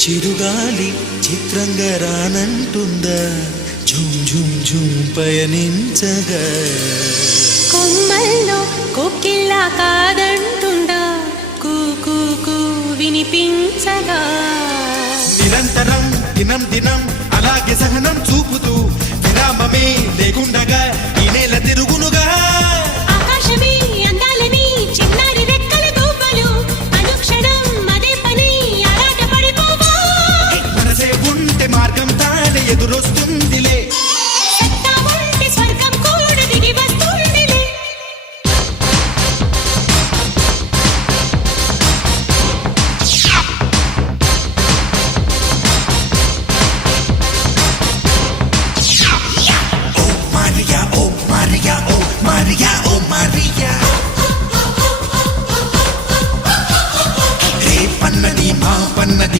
చిరుగాలి చిత్రంగా రానంటుందా ఝుమ్ ఝుమ్ ఝుమ్ పయనించగా కొమ్మల్లో కోకిల్లా కాదంటుందా కూ కూ కూ వినిపించగా నిరంతరం దినం దినం అలాగే సహనం చూపుతూ విరామమే లేకుండగా ఈ నేల